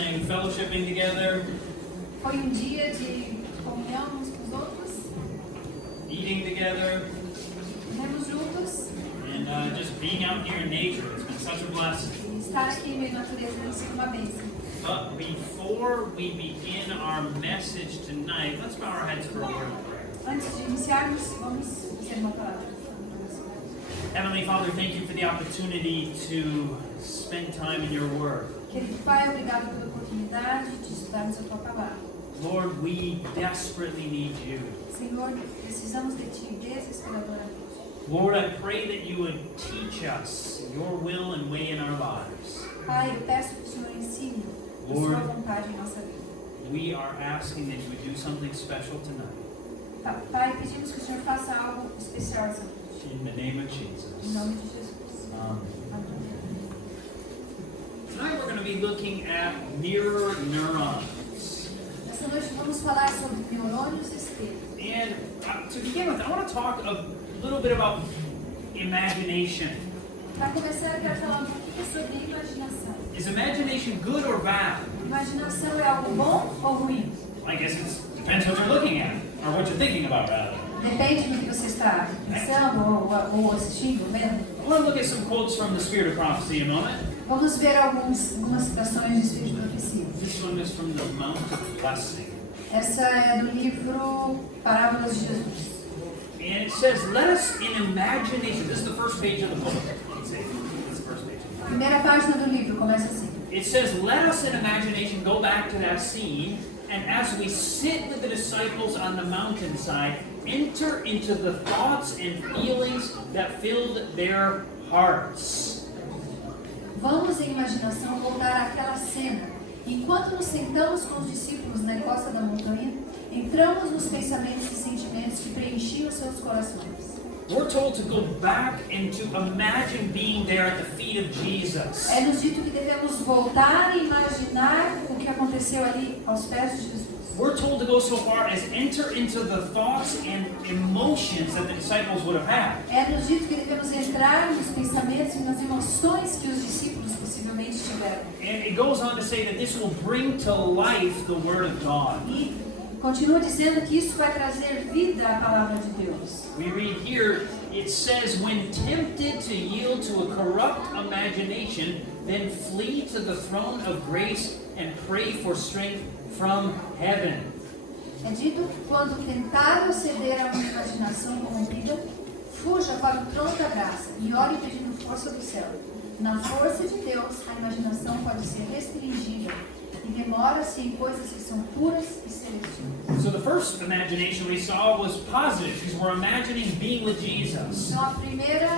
blessing, fellowshipping together, Foi dia de comunhão uns com os outros, eating together, comemos juntos, and just being out here in nature. It's been such a blessing. e estar aqui em meio à natureza tem sido uma bênção. But before we begin our message tonight, let's bow our heads for a word of prayer. Antes de iniciarmos, vamos dizer uma palavra. Heavenly Father, thank you for the opportunity to spend time in your word. Querido Pai, obrigado pela oportunidade de estudarmos a Tua palavra. Lord, we desperately need you. Senhor, precisamos de Ti desesperadoramente. Lord, I pray that you would teach us your will and way in our lives. Pai, eu peço que o Senhor ensine a Lord, Sua vontade em nossa vida. we are asking that you would do something special tonight. Pai, pedimos que o Senhor faça algo especial essa noite. In the name of Em Jesus. nome de Jesus. Amen. Amém. Tonight we're going to be looking at mirror neurons. Nessa noite vamos falar sobre neurônios espelho. And to begin with, I want to talk a little bit about imagination. Para começar, eu quero falar um pouquinho sobre imaginação. Is imagination good or bad? Imaginação é algo bom ou ruim? I guess it depends what you're looking at, or what you're thinking about, rather. Depende do que você está pensando ou assistindo, vendo. I want to look at some quotes from the Spirit of Prophecy in a moment. Vamos ver algumas citações de Espírito de Profecia. This one is from the Mount of Blessing. Essa é do livro Parábolas de Jesus. And it says, let us in imagination, this is the first page of the book. Let's see, this is the first page. A primeira página do livro começa assim. It says, let us in imagination go back to that scene, and as we sit with the disciples on the mountainside, enter into the thoughts and feelings that filled their hearts. Vamos em imaginação voltar àquela cena. Enquanto nos sentamos com os discípulos na encosta da montanha, entramos nos pensamentos e sentimentos que preenchiam seus corações. We're told to go back and to imagine being there at the feet of Jesus. É-nos dito que devemos voltar e imaginar o que aconteceu ali aos pés de Jesus. We're told to go so far as enter into the thoughts and emotions that the disciples would have had. É-nos dito que devemos entrar nos pensamentos e nas emoções que os discípulos possivelmente tiveram. And it goes on to say that this will bring to life the Word of God. E continua dizendo que isso vai trazer vida à palavra de Deus. We read here, it says, when tempted to yield to a corrupt imagination, then flee to the throne of grace and pray for strength from heaven. É dito que quando tentado ceder a uma imaginação corrompida, fuja para o trono da graça e ore pedindo força do céu. Na força de Deus, a imaginação pode ser restringida e demora-se em coisas que são puras e celestiais. So the first imagination we saw was positive, because we're imagining being with Jesus. Então a primeira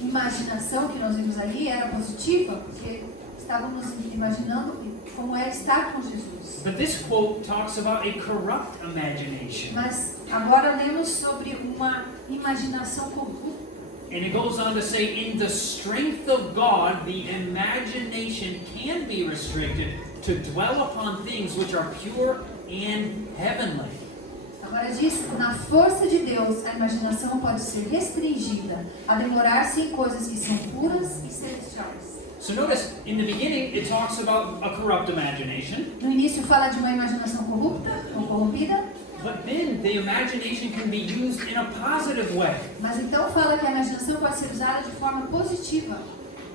imaginação que nós vimos ali era positiva, porque estávamos imaginando como é estar com Jesus. But this quote talks about a corrupt imagination. Mas agora lemos sobre uma imaginação corrupta. And it goes on to say, in the strength of God, the imagination can be restricted to dwell upon things which are pure and heavenly. Agora diz, na força de Deus, a imaginação pode ser restringida a demorar-se em coisas que são puras e celestiais. So notice, in the beginning, it talks about a corrupt imagination. No início fala de uma imaginação corrupta ou corrompida, But then the imagination can be used in a positive way. mas então fala que a imaginação pode ser usada de forma positiva.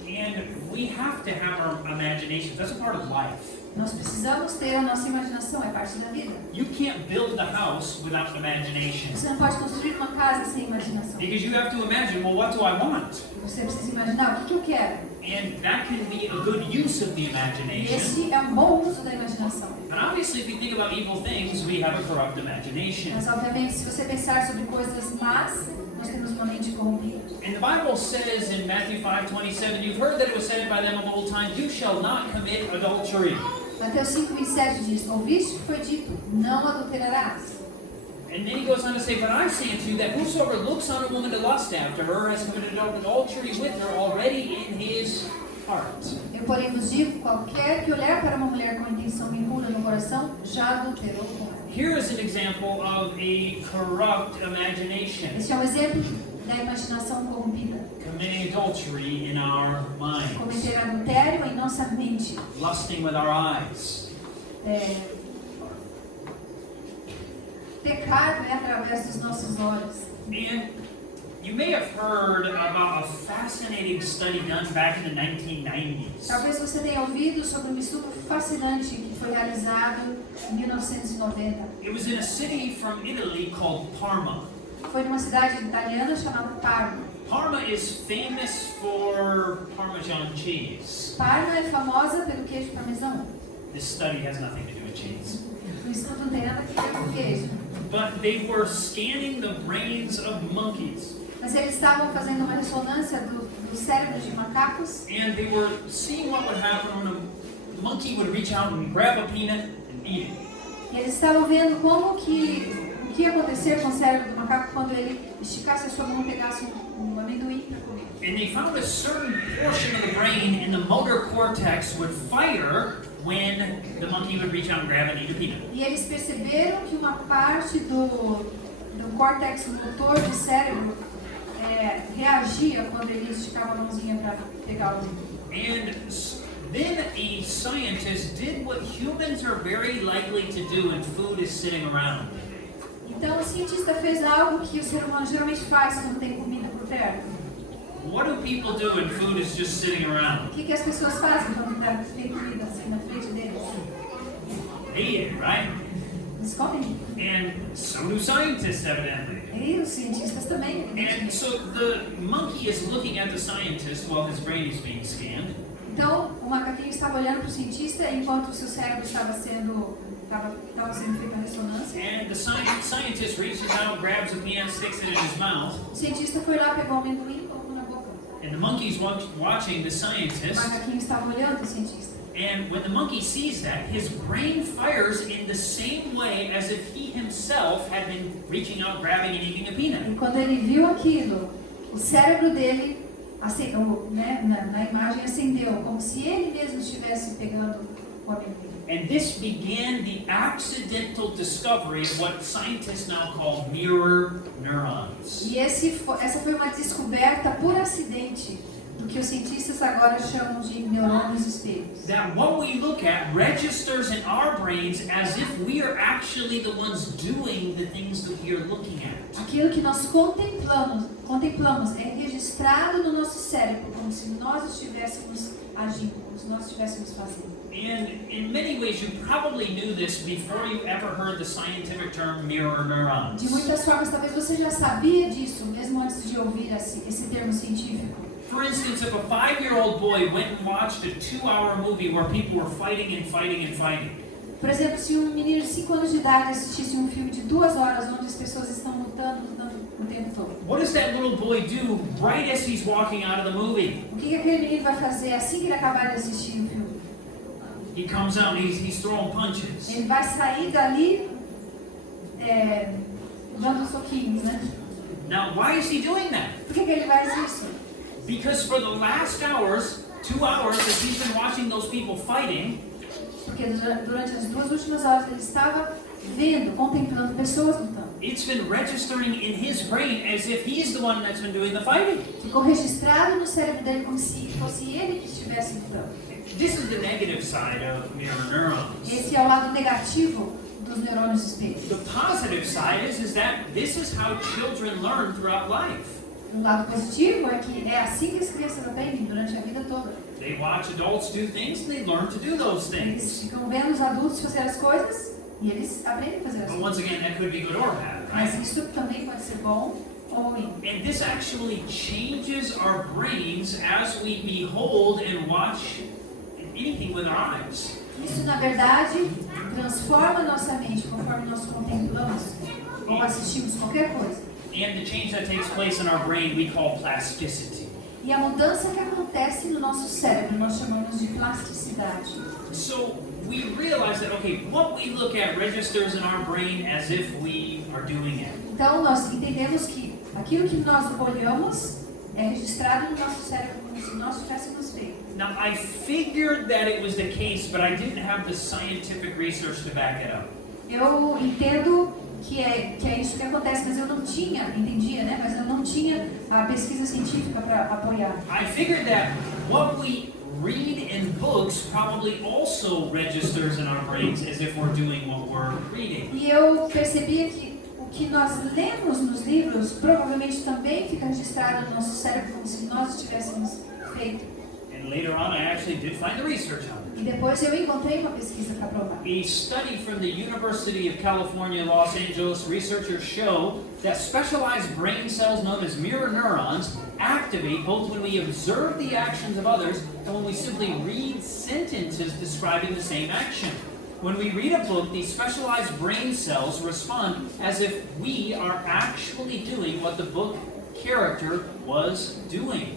And we have to have our imaginations. That's a part of life. Nós precisamos ter a nossa imaginação, é parte da vida. You can't build a house without imagination. Você não pode construir uma casa sem imaginação. Because you have to imagine, well, what do I want? Você precisa imaginar o que eu quero. And that can be a good use of the E imagination. esse é um bom uso da imaginação. And obviously, if you think about evil things, we have a corrupt imagination. Mas obviamente, se você pensar sobre coisas más, nós temos uma mente corrompida. And the Bible says in Matthew 5:27, you've heard that it was said by them of old time, you shall not commit adultery. Mateus 5:27 diz: ouviste que foi dito, não adulterarás. And then he goes on to say, but I say unto you that whosoever looks on a woman to lust after her has committed adultery with her already in his heart. Eu, porém, vos digo, qualquer que olhar para uma mulher com intenção impura no coração, já adulterou com ela. Here is an example of a corrupt imagination. Este é um exemplo da imaginação corrompida. committing adultery in our minds, cometer adultério em nossa mente, lusting with our eyes, pecado é através dos nossos olhos. and you may have heard about a fascinating study done back in the 1990s. Talvez você tenha ouvido sobre um estudo fascinante que foi realizado em 1990. It was in a city from Italy called Parma. Foi numa cidade italiana chamada Parma. Parma is famous for Parmesan cheese. Parma é famosa pelo queijo parmesão. This study has nothing to do with cheese. O estudo não tem nada a ver com queijo. But they were scanning the brains of monkeys. Mas eles estavam fazendo uma ressonância do cérebro de macacos And they were seeing what would happen when a monkey would reach out and grab a peanut and eat it. e eles estavam vendo o que ia acontecer com o cérebro do macaco quando ele esticasse a sua mão e pegasse um amendoim para comer. And they found a certain portion of the brain in the motor cortex would fire when the monkey would reach out and grab and eat a peanut. E eles perceberam que uma parte do córtex motor do cérebro reagia quando ele esticava a mãozinha para pegar o. And then a scientist did what humans are very likely to do when food is sitting around. Então o cientista fez algo que o ser humano geralmente faz quando tem comida por perto. What do people do when food is just sitting around? O que as pessoas fazem quando tem comida assim na frente deles? They eat it, right? Eles comem. And so do scientists, evidently. E os cientistas também. And so the monkey is looking at the scientist while his brain is being scanned. Então o macaquinho estava olhando para o cientista enquanto o seu cérebro estava sendo feita a ressonância. And the scientist reaches out, grabs a peanut, sticks it in his mouth. O cientista foi lá, pegou o amendoim e colocou na boca. And the monkey's watching the O scientist. macaquinho estava olhando para o cientista. And when the monkey sees that, his brain fires in the same way as if he himself had been reaching out, grabbing, and eating a peanut. E quando ele viu aquilo, o cérebro dele, na imagem, acendeu, como se ele mesmo estivesse pegando o amendoim. And this began the accidental discovery of what scientists now call mirror neurons. E essa foi uma descoberta por acidente do que os cientistas agora chamam de neurônios espelhos. That what we look at registers in our brains as if we are actually the ones doing the things that we are looking at. Aquilo que nós contemplamos é registrado no nosso cérebro, como se nós estivéssemos agindo, como se nós estivéssemos fazendo. And in many ways, you probably knew this before you ever heard the scientific term mirror neurons. De muitas formas, talvez você já sabia disso, mesmo antes de ouvir esse termo científico. For instance, if a 5-year-old boy went and watched a 2-hour movie where people were fighting and fighting and fighting, Por exemplo, se um menino de 5 anos de idade assistisse um filme de 2 horas onde as pessoas estão lutando o tempo todo, what does that little boy do right as he's walking out of the movie? o que aquele menino vai fazer assim que ele acabar de assistir o filme? He comes out and he's throwing punches. Ele vai sair dali dando soquinhos, né? Now, why is he doing that? Por que ele faz isso? Because for the last hours, 2 hours, as he's been watching those people fighting, Porque durante as 2 últimas horas ele estava vendo, contemplando pessoas lutando. it's been registering in his brain as if he's the one that's been doing the fighting. Ficou registrado no cérebro dele como se fosse ele que estivesse lutando. This is the negative side of mirror neurons. Esse é o lado negativo dos neurônios espelhos. The positive side is that this is how children learn throughout life. O lado positivo é que é assim que as crianças aprendem durante a vida toda. They watch adults do things and they learn to do those Eles things. ficam vendo os adultos fazer as coisas e eles aprendem a fazer as But coisas. once again, that could be good or bad, Mas right? isso também pode ser bom ou ruim. And this actually changes our brains as we behold and watch anything with our eyes. Isso, na verdade, transforma a nossa mente conforme nós contemplamos ou assistimos qualquer coisa. And the change that takes place in our brain we call plasticity. E a mudança que acontece no nosso cérebro nós chamamos de plasticidade. So we realize that, okay, what we look at registers in our brain as if we are doing it. Então nós entendemos que aquilo que nós olhamos é registrado no nosso cérebro como se nós tivéssemos feito. Now, I figured that it was the case, but I didn't have the scientific research to back it up. Eu entendo que é isso que acontece, mas eu não tinha, entendia, né? Mas eu não tinha a pesquisa científica para apoiar. I figured that what we read in books probably also registers in our brains as if we're doing what we're reading. E eu percebia que o que nós lemos nos livros provavelmente também fica registrado no nosso cérebro como se nós estivéssemos feito. And later on, I actually did find the research on it. E depois eu encontrei uma pesquisa para provar. A study from the University of California, Los Angeles, researchers show that specialized brain cells known as mirror neurons activate both when we observe the actions of others and when we simply read sentences describing the same action. When we read a book, these specialized brain cells respond as if we are actually doing what the book character was doing.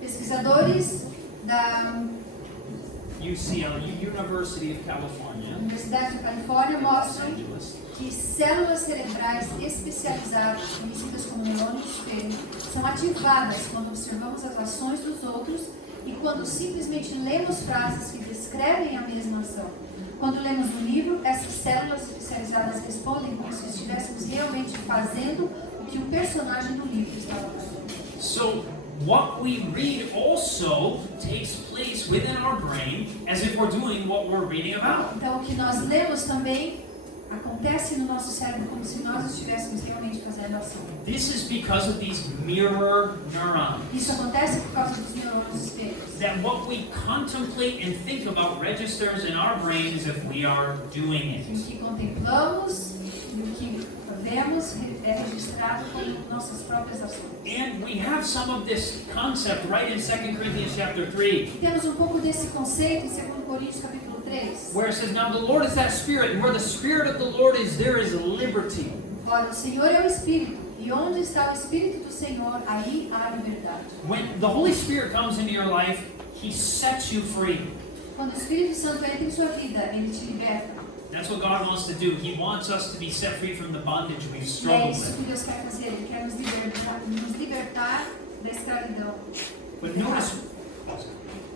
Pesquisadores da UCLA, University of California, Universidade da Califórnia Los mostram Angeles, que células cerebrais especializadas, conhecidas como neurônios espelho, são ativadas quando observamos as ações dos outros e quando simplesmente lemos frases que descrevem a mesma ação. Quando lemos um livro, essas células especializadas respondem como se estivéssemos realmente fazendo o que o personagem do livro estava fazendo. So, what we read also takes place within our brain as if we're doing what we're reading about. Então, o que nós lemos também acontece no nosso cérebro como se nós estivéssemos realmente fazendo a ação. This is because of these mirror neurons. Isso acontece por causa dos neurônios espelhos. That what we contemplate and think about registers in our brains if we are doing O it. que contemplamos e o que vemos é registrado como nossas próprias ações. And we have some of this concept right in 2 Corinthians chapter 3, Temos um pouco desse conceito em 2 Coríntios capítulo 3. where it says, "Now the Lord is that Spirit, and where the Spirit of the Lord is, there is liberty." Ora, o Senhor é o Espírito, e onde está o Espírito do Senhor, aí há liberdade. When the Holy Spirit comes into your life, He sets you free. Quando o Espírito Santo entra em sua vida, ele te liberta. That's what God wants to do. He wants us to be set free from the bondage we've E é struggled isso with. que Deus quer fazer, Ele quer nos libertar da escravidão. But notice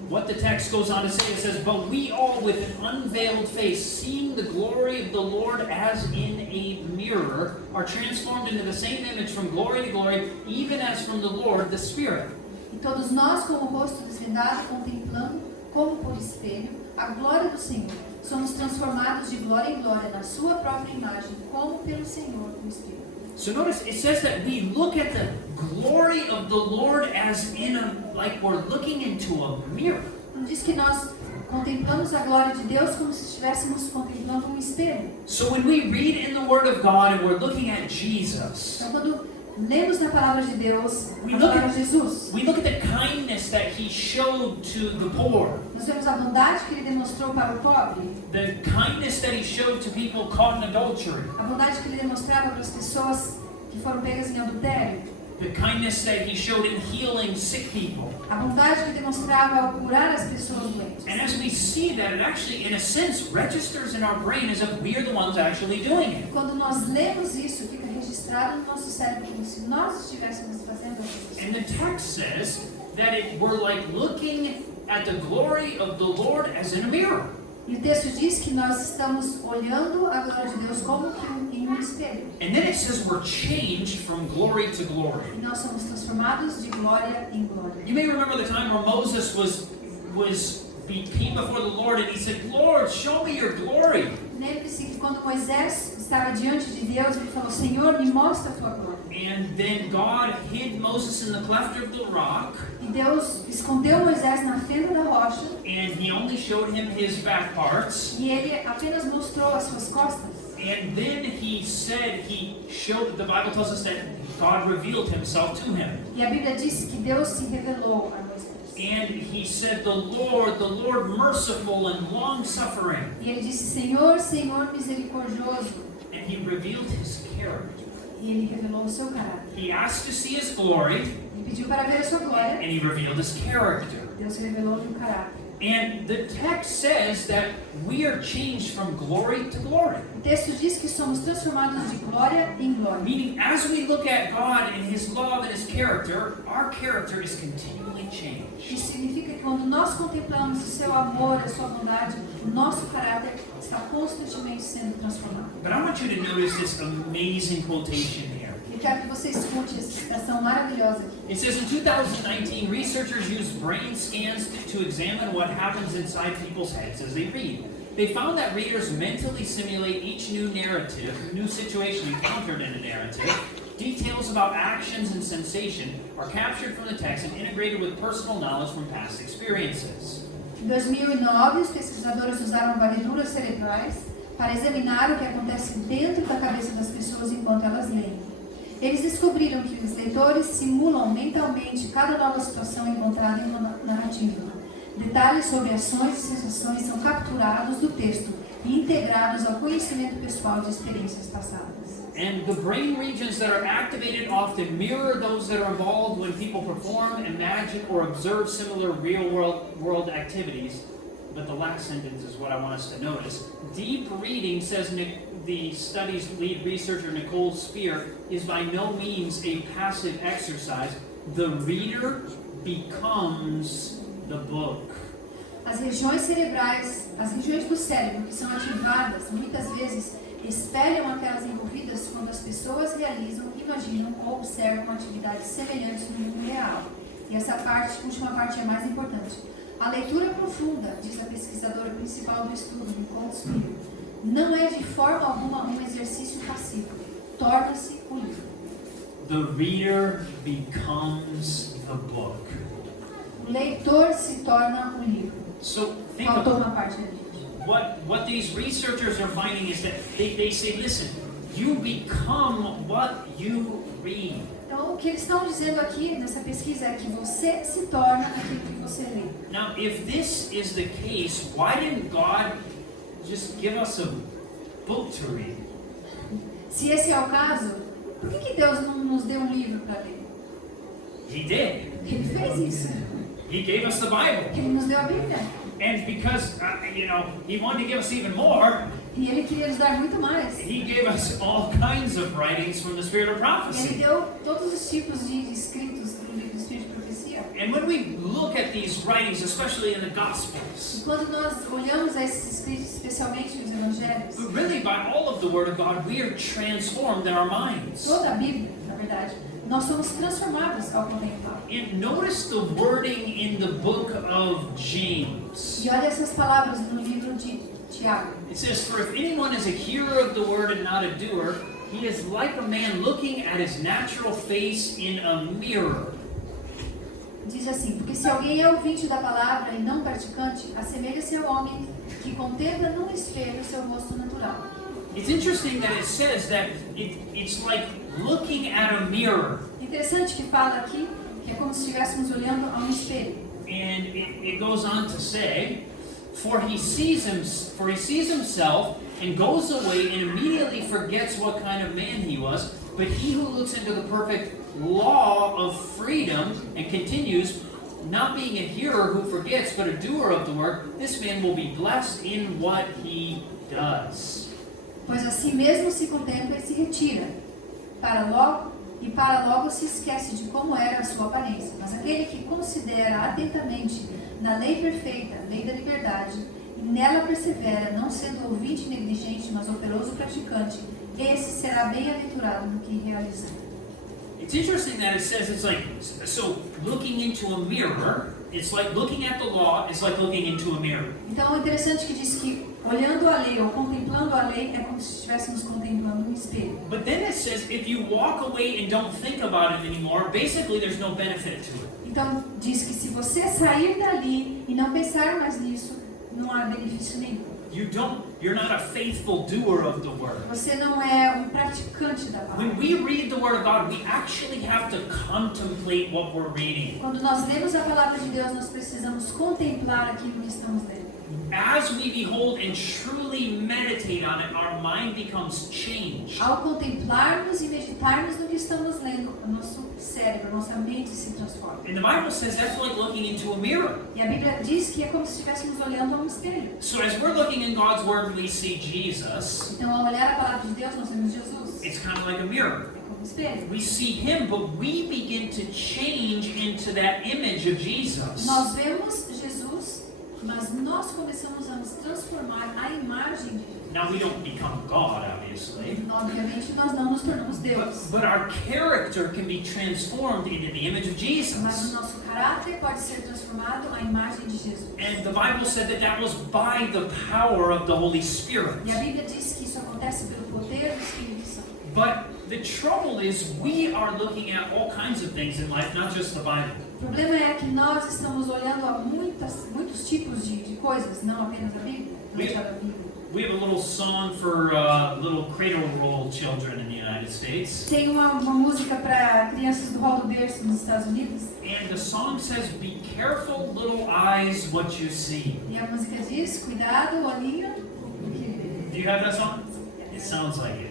what the text goes on to say. It says, "But we all with an unveiled face, seeing the glory of the Lord as in a mirror, are transformed into the same image from glory to glory, even as from the Lord, the Spirit." E todos nós, com o rosto desvendado, contemplando, como por espelho, a glória do Senhor, somos transformados de glória em glória na sua própria imagem, como pelo Senhor, o Espírito. So notice it says that we look at the glory of the Lord as in a, like we're looking into a mirror. Então diz que nós contemplamos a glória de Deus como se estivéssemos contemplando um espelho. So when we read in the Word of God and we're looking at Jesus, Então quando lemos na palavra de Deus, We a look palavra at- de Jesus, we look at the kindness that He showed to the poor, nós vemos a bondade que Ele demonstrou para o pobre, the kindness that He showed to people caught in adultery, a bondade que Ele demonstrava para as pessoas que foram pegas em adultério, the kindness that He showed in healing sick people. a bondade que demonstrava ao curar as pessoas doentes. And as we see that, it actually, in a sense, registers in our brain as if we're the ones actually doing it. Quando nós lemos isso, fica registrado no nosso cérebro como se nós estivéssemos fazendo isso. And the text says that we're like looking at the glory of the Lord as in a mirror. E o texto diz que nós estamos olhando a glória de Deus como que em um espelho. And then it says we're changed from glory to glory. E nós somos transformados de glória em glória. You may remember the time where Moses came before the Lord and he said, "Lord, show me your glory." Lembre-se que quando Moisés estava diante de Deus, ele falou: Senhor, me mostra a tua glória. And then God hid Moses in the cleft of the rock, E Deus escondeu Moisés na fenda da rocha and He only showed him his back parts. e ele apenas mostrou as suas costas. And then He said the Bible tells us that God revealed Himself to him. E a Bíblia diz que Deus se revelou a Moisés. And He said, the Lord merciful and long-suffering. E ele disse: Senhor, Senhor misericordioso. And He revealed His character. E ele revelou o seu caráter. He asked to see His glory, Ele pediu para ver a sua glória. and He revealed His character. Deus revelou-lhe o caráter. And the text says that we are changed from glory to glory. O texto diz que somos transformados de glória em glória. Meaning, as we look at God and His love and His character, our character is continually changed. Isso significa que quando nós contemplamos o seu amor, a sua bondade, o nosso caráter está constantemente sendo transformado. But I want you to notice this amazing quotation here. Eu quero que você escute essa citação maravilhosa aqui. It says in 2019, researchers used brain scans to examine what happens inside people's heads as they read. They found that readers mentally simulate each new narrative, new situation encountered in a narrative. Details about actions and sensation are captured from the text and integrated with personal knowledge from past experiences. Em 2009, os pesquisadores usaram varreduras cerebrais para examinar o que acontece dentro da cabeça das pessoas enquanto elas leem. Eles descobriram que os leitores simulam mentalmente cada nova situação encontrada em uma narrativa. Detalhes sobre ações e sensações são capturados do texto e integrados ao conhecimento pessoal de experiências passadas. And the brain regions that are activated often mirror those that are involved when people perform, imagine, or observe similar real-world activities. But the last sentence is what I want us to notice. Deep reading, says the study's lead researcher Nicole Spear, is by no means a passive exercise. The reader becomes the book. As regiões cerebrais, as regiões do cérebro que são ativadas, muitas vezes espelham aquelas envolvidas quando as pessoas realizam, imaginam ou observam atividades semelhantes no mundo real. E essa última parte é mais importante. A leitura profunda, diz a pesquisadora principal do estudo, Nicole Spear, não é de forma alguma um exercício passivo. Torna-se o livro. The reader becomes the book. O leitor se torna o livro. So think Faltou about uma parte ali. what these researchers are finding is that they say, listen, you become what you read. Então, o que eles estão dizendo aqui nessa pesquisa é que você se torna aquilo que você lê. Now, if this is the case, why didn't God just give us a book to read? Se esse é o caso, por que Deus não nos deu um livro para ler? He did. Ele fez isso. He gave us the Bible. Ele nos deu a Bíblia. And because, He wanted to give us even more, E Ele queria nos dar muito mais. He gave us all kinds of writings from the Spirit of Ele Prophecy. deu todos os tipos de escritos do livro do Espírito de Profecia. And when we look at these writings, especially in the Gospels, E quando nós olhamos a esses escritos, especialmente os evangelhos, but really by all of the Word of God, we are transformed in our minds. toda a Bíblia, na verdade, nós somos transformados ao contemplar. And notice the wording in the book of James. E olha essas palavras no livro de Tiago. It says, "For if anyone is a hearer of the word and not a doer, he is like a man looking at his natural face in a mirror." Diz assim, porque se alguém é ouvinte da palavra e não praticante, assemelha-se ao homem que contempla num espelho seu rosto natural. It's interesting that it says that it's like looking at a mirror. Interessante que fala aqui que é como se estivéssemos olhando a um espelho. And it goes on to say, For he sees himself and goes away and immediately forgets what kind of man he was. But he who looks into the perfect law of freedom and continues, not being a hearer who forgets, but a doer of the work, this man will be blessed in what he does. Pois assim mesmo se contempla e se retira, para logo se esquece de como era a sua aparência. Mas aquele que considera atentamente na lei perfeita, lei da liberdade, e nela persevera, não sendo ouvinte negligente, mas operoso praticante, esse será bem-aventurado no que realizar. It's interesting that it says it's like, so looking into a mirror, it's like looking at the law, it's like looking into a mirror. Então é interessante que diz que olhando a lei ou contemplando a lei é como se estivéssemos contemplando um espelho. But then it says if you walk away and don't think about it anymore, basically there's no benefit to it. Então diz que se você sair dali e não pensar mais nisso, não há benefício nenhum. You're not a faithful doer of the word. Você não é um praticante da When palavra. we read the word of God, we actually have to contemplate what we're reading. Quando nós lemos a palavra de Deus, nós precisamos contemplar aquilo que estamos lendo. As we behold and truly meditate on it, our mind becomes changed. Ao contemplarmos e meditarmos no que estamos lendo, o nosso cérebro, a nossa mente se transforma. And the Bible says that's like looking into a mirror. E a Bíblia diz que é como se estivéssemos olhando a um espelho. So as we're looking in God's word, we see Jesus. Então, ao olhar a palavra de Deus, nós vemos Jesus. It's kind of like a mirror. É como um espelho. We see him, but we begin to change into that image of Jesus. Nós vemos Jesus Mas nós começamos a nos transformar à imagem de Deus. Now, we don't become God, obviously. Obviamente, nós não nos tornamos Deus. But our character can be transformed into the image of Mas Jesus. o nosso caráter pode ser transformado à imagem de Jesus. And the Bible said that that was by the power of the Holy Spirit. E a Bíblia diz que isso acontece pelo poder do Espírito Santo. But the trouble is we are looking at all kinds of things in life, not just the Bible. O problema é que nós estamos olhando a muitos tipos de coisas, não apenas a Bíblia. Não só a Bíblia. We have a little song for little cradle roll children in the United States. Tem uma música para crianças do rol do berço nos Estados Unidos. And the song says, "Be careful, little eyes, what you see." E a música diz, cuidado, olhinho, do que vê. Do you have that song? It sounds like it.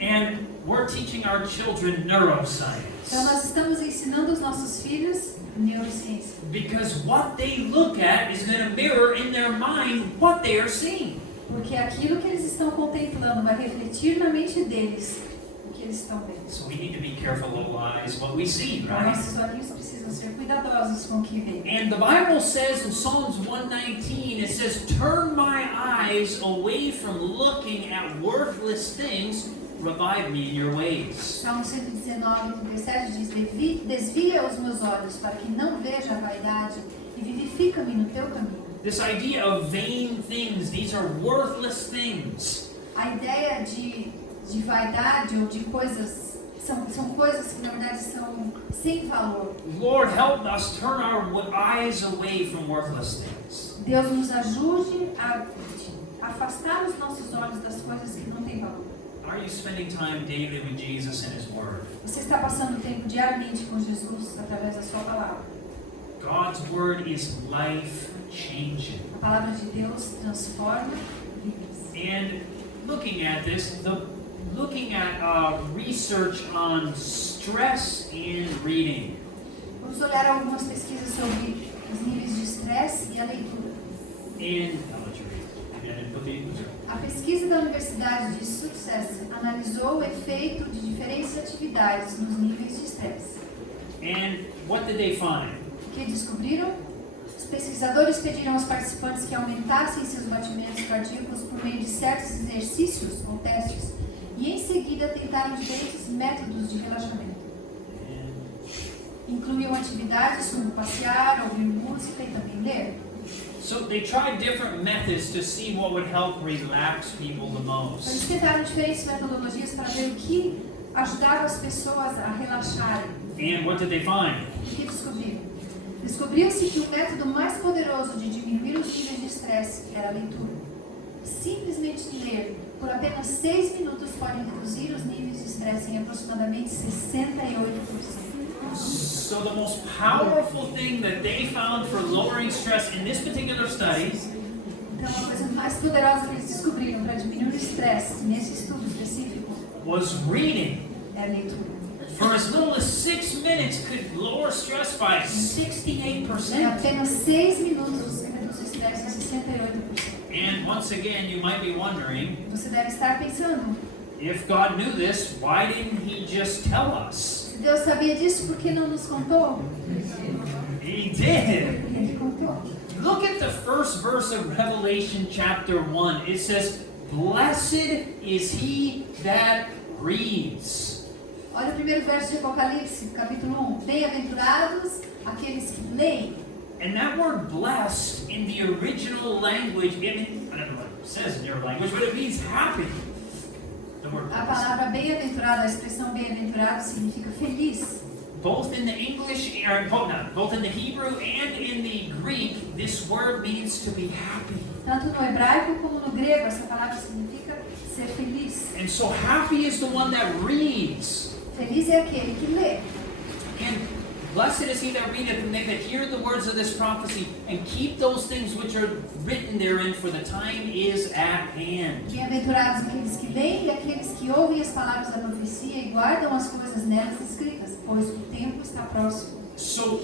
And we're teaching our children neuroscience. Então nós estamos ensinando os nossos filhos neurociência. Because what they look at is going to mirror in their mind what they are seeing. Porque aquilo que eles estão contemplando vai refletir na mente deles o que eles estão vendo. So we need to be careful, little eyes, what we see, Então right? nossos olhinhos precisam ser cuidadosos com o que veem. And the Bible says in Psalms 119, it says, "Turn my eyes away from looking at worthless things, revive me in your ways." Salmo 119, 37 diz, desvia os meus olhos para que não veja a vaidade e vivifica-me no teu caminho. This idea of vain things, these are worthless things. A ideia de vaidade ou de coisas, são coisas que na verdade são sem valor. Lord, help us turn our eyes away from worthless things. Deus nos ajude a afastar os nossos olhos das coisas que não têm valor. Are you spending time daily with Jesus and His Word? Você está passando tempo diariamente com Jesus através da sua palavra. God's Word is life-changing. A palavra de Deus transforma vidas. And looking at this, looking at research on stress and reading. Vamos olhar algumas pesquisas sobre os níveis de estresse e a leitura. And I'll let you read. Maybe I didn't put the English. A pesquisa da Universidade de Sussex analisou o efeito de diferentes atividades nos níveis de estresse. And what did they find? O que descobriram? Os pesquisadores pediram aos participantes que aumentassem seus batimentos cardíacos por meio de certos exercícios ou testes e em seguida tentaram diferentes métodos de relaxamento. Incluíam atividades como passear, ouvir música e também ler. So they tried different methods to see what would help relax people the Então, eles most. tentaram diferentes metodologias para ver o que ajudava as pessoas a relaxarem. And what did they find? O que descobriram? Descobriu-se que o método mais poderoso de diminuir os níveis de estresse era a leitura. Simplesmente ler por apenas 6 minutos pode reduzir os níveis de estresse em aproximadamente 68%. So the most powerful thing that they found for lowering stress in this particular study Então, a coisa mais poderosa que eles descobriram para diminuir o estresse nesse estudo específico was reading. é a leitura. For as little as 6 minutes could lower stress by Em 68%. apenas 6 minutos reduz o estresse em 68%. And once again, you might be wondering, Você deve estar pensando, if God knew this, why didn't He just tell us? se Deus sabia disso, por que não nos contou? He did. Ele contou. Look at the first verse of Revelation chapter 1. It says, "Blessed is he that reads." Olha o primeiro verso de Apocalipse, capítulo 1. Bem-aventurados aqueles que leem. And that word blessed in the original language, I don't know what it says in your language, but it means happy. The word A blessed. palavra bem-aventurado, a expressão bem-aventurado significa feliz. Both in the English, or both in the Hebrew and in the Greek, this word means to be happy. Tanto no hebraico como no grego, essa palavra significa ser feliz. And so happy is the one that reads. Feliz é aquele que lê. And blessed is he that readeth, and they that hear the words of this prophecy, and keep those things which are written therein, for the time is at hand. Bem-aventurados aqueles que leem e aqueles que ouvem as palavras da profecia e guardam as coisas nelas escritas, pois o tempo está próximo. So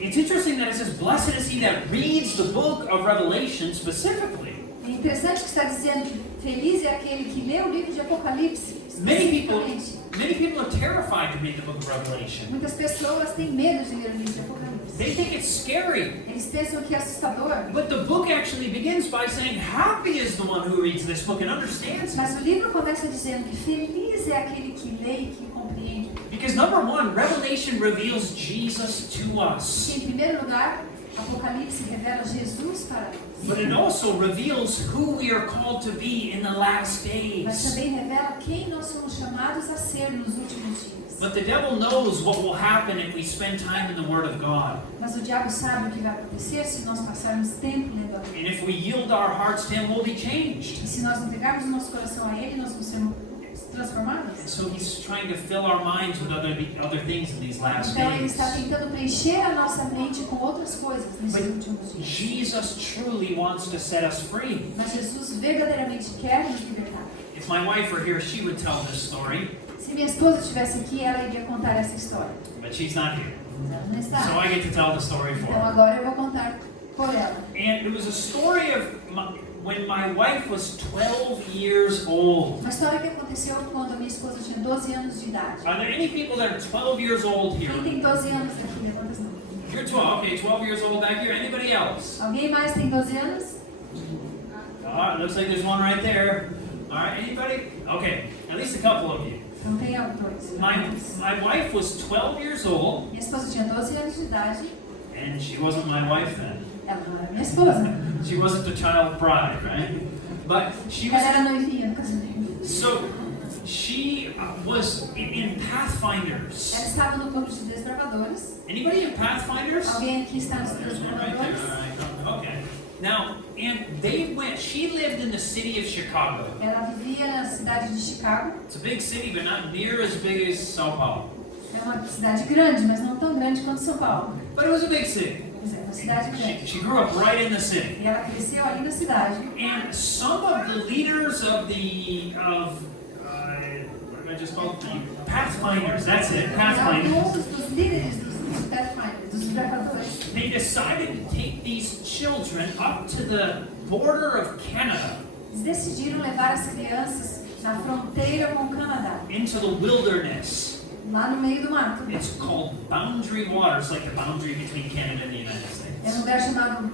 it's interesting that it says, blessed is he that reads the book of Revelation specifically. É interessante que está dizendo que feliz é aquele que lê o livro de Apocalipse. Many people are terrified to read the book of Revelation. Muitas pessoas têm medo de ler o livro de Apocalipse. pecadores. They think it's scary. Eles pensam que é assustador. But the book actually begins by saying, happy is the one who reads this book and understands it. Mas o livro começa dizendo que feliz é aquele que lê e que compreende. Because number one, Revelation reveals Jesus to us. Em primeiro lugar, Apocalipse revela Jesus para nós. But it also reveals who we are called to be in the last Mas days. também revela quem nós somos chamados a ser nos últimos dias. But the devil knows what will happen if we spend time in the Word of God. Mas o diabo sabe o que vai acontecer se nós passarmos tempo lendo a Bíblia. And if we yield our hearts to Him, we'll be changed. E se nós entregarmos o nosso coração a Ele, nós vamos ser transformados. And so He's trying to fill our minds with other things in these last Então Ele days. está tentando preencher a nossa mente com outras coisas nesses últimos dias. Jesus truly wants to set us free. Mas Jesus verdadeiramente quer nos libertar. If my wife were here, she would tell this story, Se minha esposa estivesse aqui, ela iria contar essa história. but she's not here. Mas ela não está. So I get to tell the story for Então her. agora eu vou contar por ela. And it was a story of when my wife was 12 years old. Uma história que aconteceu quando a minha esposa tinha 12 anos de idade. Are there any people that are 12 years old Quem here? tem 12 anos aqui? Levanta as mãos. You're 12. Okay, 12 years old back here. Anybody else? Alguém mais tem 12 anos? Looks like there's one right there. All right, anybody? Okay, at least a couple of you. Então tem dois. My wife was 12 years old, Minha esposa tinha 12 anos de idade. and she wasn't my wife then. Ela não era minha esposa. She wasn't the child bride, right? But she Ela was. era noivinha no casamento. So she was in Pathfinders. Ela estava no clube de desbravadores. Anybody in Pathfinders? Alguém aqui está nos There's one right there. desbravadores? All right. Okay. Now, and they went. She lived in the city of Chicago. Ela vivia na cidade de Chicago. It's a big city, but not near as big as Sao Paulo. É uma cidade grande, mas não tão grande quanto São Paulo. But it was a big city. Mas é uma cidade grande. She grew up right in the city. E ela cresceu ali na cidade. And some of the leaders of what did I just call it? The Pathfinders. That's it, E Pathfinders. alguns dos líderes dos Pathfinders, dos desbravadores, They decided to take these children up to the border of Canada, eles decidiram levar as crianças na fronteira com o Canadá, into the wilderness. lá no meio do mato. It's called Boundary Waters, like the boundary between Canada and the United É um States. lugar chamado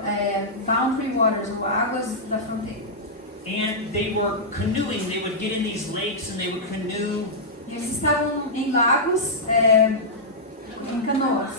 Boundary Waters, ou Águas da Fronteira. And they were canoeing. They would get in these lakes and they would canoe. E eles estavam em lagos, em canoas.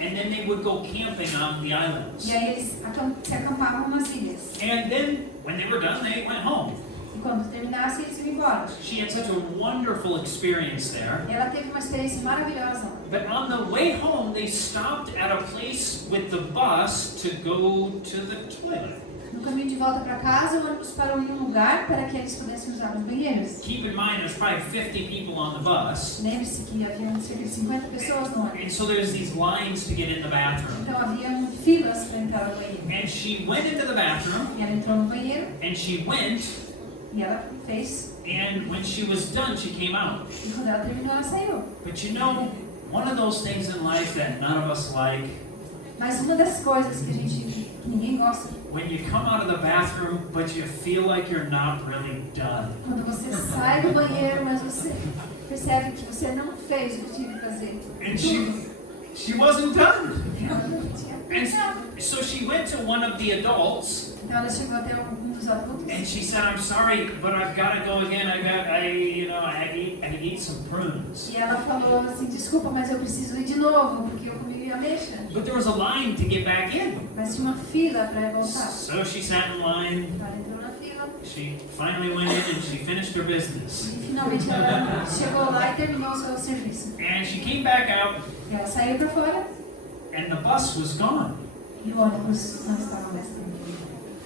And then they would go camping on the islands. E aí eles se acampavam nas ilhas. And then, when they were done, they went home. E quando terminasse, eles iam embora. She had such a wonderful experience there. E ela teve uma experiência maravilhosa lá. But on the way home, they stopped at a place with the bus to go to the toilet. No caminho de volta para casa, o ônibus parou em um lugar para que eles pudessem usar os banheiros. Keep in mind, there's probably 50 people on the bus. Lembre-se que havia cerca de 50 pessoas no ônibus. And so there's these lines to get in the bathroom. Então havia filas para entrar no banheiro. And she went into the bathroom, E ela entrou no banheiro and she went, e ela fez. and when she was done, she came out. E quando ela terminou, ela saiu. But you know, one of those things in life that none of us like, Mas uma das coisas que ninguém gosta, when you come out of the bathroom, but you feel like you're not really done. quando você sai do banheiro, mas você percebe que você não fez o que tinha que fazer. And she wasn't done. Ela não tinha terminado. And so she went to one of the adults, Então ela chegou até dos adultos. and she said, "I'm sorry, but I've got to go again. I eat some prunes." E ela falou assim, desculpa, mas eu preciso ir de novo, porque eu comi ameixa. But there was a line to get back in. Mas tinha uma fila para voltar. So she sat in line. Ela entrou na fila She finally went in and she finished her business. e finalmente ela chegou lá e terminou o seu serviço. And she came back out, E ela saiu para fora and the bus was gone. e o ônibus não estava mais dentro.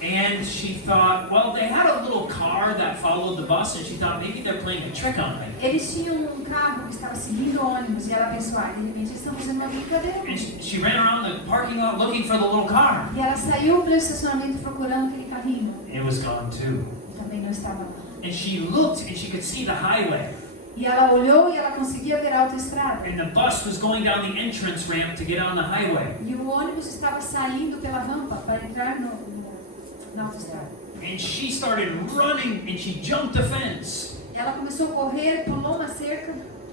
And she thought, well, they had a little car that followed the bus, and she thought maybe they're playing a trick on me. Eles tinham um carro que estava seguindo o ônibus e ela pensou, de repente eles estão fazendo uma brincadeira. And she ran around the parking lot looking for the little car. E ela saiu para o estacionamento procurando aquele carrinho. It was gone too. Também não estava lá. And she looked and she could see the highway. E ela olhou e ela conseguia ver a autoestrada. And the bus was going down the entrance ramp to get on the highway. E o ônibus estava saindo pela rampa para entrar na autoestrada. And she started running and she jumped the fence, Ela começou a correr, pulou uma cerca,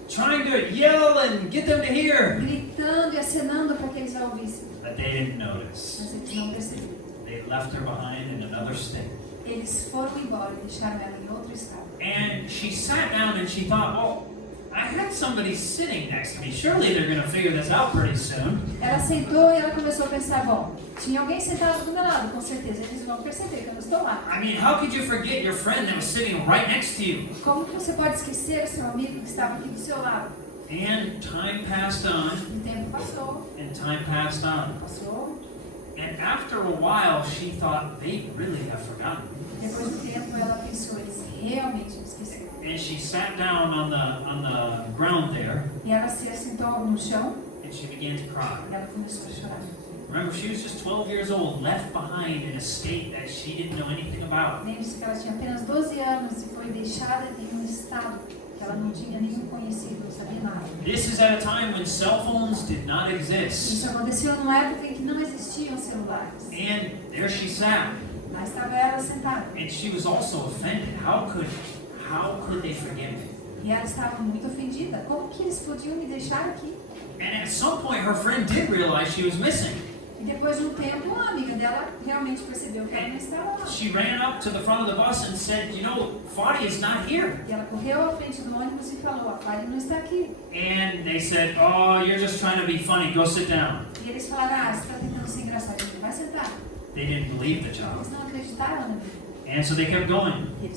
trying to yell and get them to hear. gritando e acenando para que eles a ouvissem. The But they didn't notice. Mas eles não perceberam. They left her behind in another state. Eles foram embora e deixaram ela em outro estado. And she sat down and she thought, oh, I had somebody sitting next to me. Surely they're going to figure this out pretty soon. Ela sentou e ela começou a pensar, bom, tinha alguém sentado do meu lado, com certeza eles vão perceber que eu não estou lá. I mean, how could you forget your friend that was sitting right next to you? Como que você pode esquecer o seu amigo que estava aqui do seu lado? And time passed on, O tempo passou, and time passed on. passou. And after a while, she thought, they really have forgotten. Depois do tempo ela pensou, eles realmente me esqueceram. And she sat down on the ground there, E ela se assentou no chão and she began to cry. e ela começou a chorar. Remember, she was just 12 years old, left behind in a state that she didn't know anything about. Lembre-se que ela tinha apenas 12 anos e foi deixada em um estado que ela não tinha nenhum conhecido, não sabia nada. This is at a time when cell phones did not exist. Isso aconteceu numa época em que não existiam celulares. And there she sat, Lá estava ela sentada. and she was also offended. How could they forget me? E ela estava muito ofendida. Como que eles podiam me deixar aqui? And at some point, her friend did realize she was missing. E depois de um tempo, uma amiga dela realmente percebeu que ela não estava lá. She ran up to the front of the bus and said, you know, Fadi is not here. E ela correu à frente do ônibus e falou, a Fábio não está aqui. And they said, oh, you're just trying to be funny. Go sit down. E eles falaram, você está tentando ser engraçadinho, vai sentar. They didn't believe the child. Eles não acreditaram na vida. And so they kept going. E eles